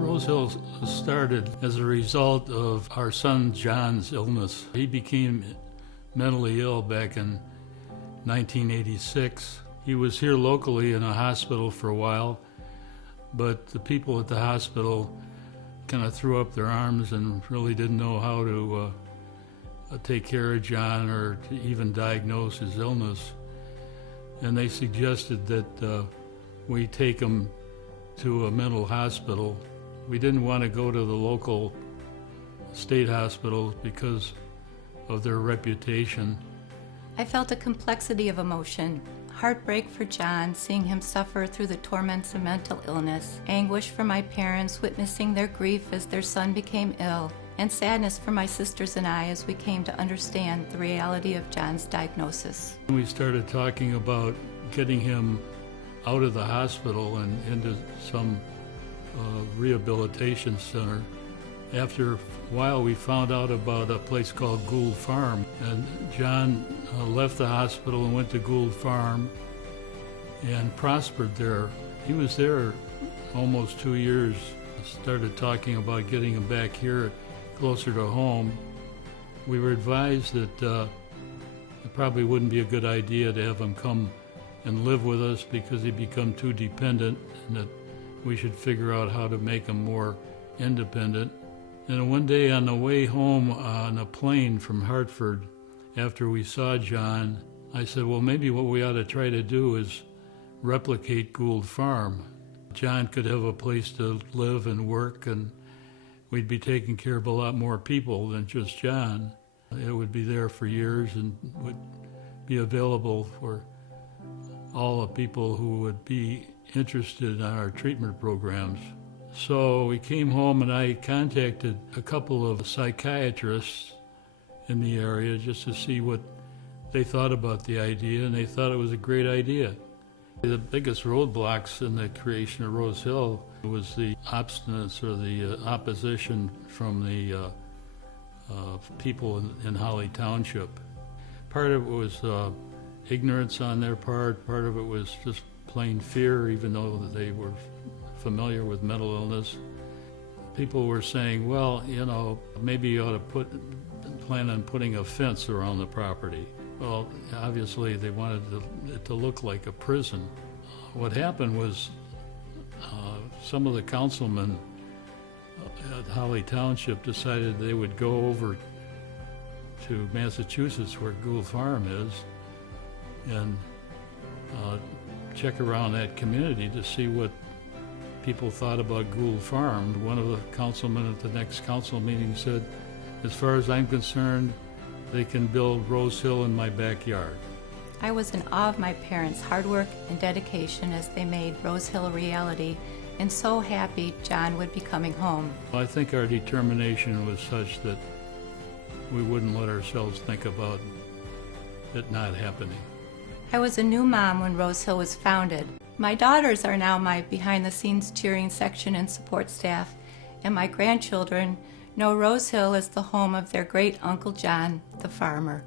Rose Hill started as a result of our son John's illness. He became mentally ill back in 1986. He was here locally in a hospital for a while, but the people at the hospital kind of threw up their arms and really didn't know how to take care of John or to even diagnose his illness. And they suggested that we take him to a mental hospital. We didn't want to go to the local state hospital because of their reputation. I felt a complexity of emotion. Heartbreak for John, seeing him suffer through the torments of mental illness. Anguish for my parents, witnessing their grief as their son became ill. And sadness for my sisters and I as we came to understand the reality of John's diagnosis. We started talking about getting him out of the hospital and into some rehabilitation center. After a while, we found out about a place called Gould Farm, and John left the hospital and went to Gould Farm and prospered there. He was there almost 2 years. Started talking about getting him back here closer to home. We were advised that it probably wouldn't be a good idea to have him come and live with us because he'd become too dependent, and that we should figure out how to make him more independent. And one day on the way home on a plane from Hartford, after we saw John, I said, well, maybe what we ought to try to do is replicate Gould Farm. John could have a place to live and work, and we'd be taking care of a lot more people than just John. It would be there for years and would be available for all the people who would be interested in our treatment programs. So we came home and I contacted a couple of psychiatrists in the area just to see what they thought about the idea, and they thought it was a great idea. The biggest roadblocks in the creation of Rose Hill was the obstinance or the opposition from the people in Holly Township. Part of it was ignorance on their part of it was just plain fear, even though they were familiar with mental illness. People were saying, well, maybe you ought to plan on putting a fence around the property. Well, obviously they wanted it to look like a prison. What happened was some of the councilmen at Holly Township decided they would go over to Massachusetts, where Gould Farm is, and check around that community to see what people thought about Gould Farm. One of the councilmen at the next council meeting said, as far as I'm concerned, they can build Rose Hill in my backyard. I was in awe of my parents' hard work and dedication as they made Rose Hill a reality, and so happy John would be coming home. I think our determination was such that we wouldn't let ourselves think about it not happening. I was a new mom when Rose Hill was founded. My daughters are now my behind-the-scenes cheering section and support staff, and my grandchildren know Rose Hill as the home of their great Uncle John, the farmer.